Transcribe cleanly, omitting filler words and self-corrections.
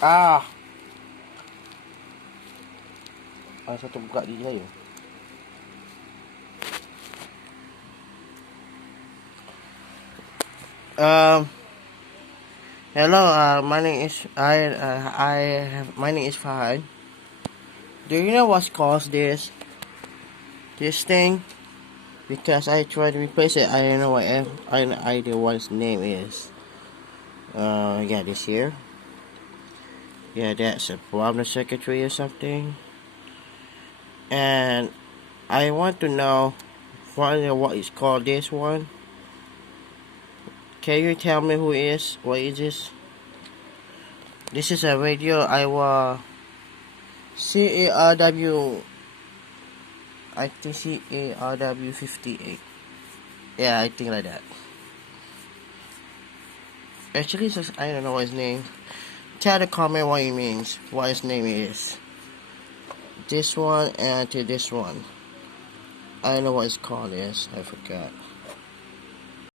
Ah, ada satu buka di saya. Hello. My name is my name is Fahad. Do you know what's caused this thing? Because I tried to replace it. I don't know what I have no idea what its name is. Yeah, this here. Yeah, that's a problem secretary or something. And I want to know what is called this one. Can you tell me who is? What is this? This is a radio Aiwa CA-RW. I think CA-RW 58. Yeah, I think like that. Actually, it's just, I don't know what his name. Tell the comment what it means. What his name is. This one and to this one. I don't know what it's called is. I forgot.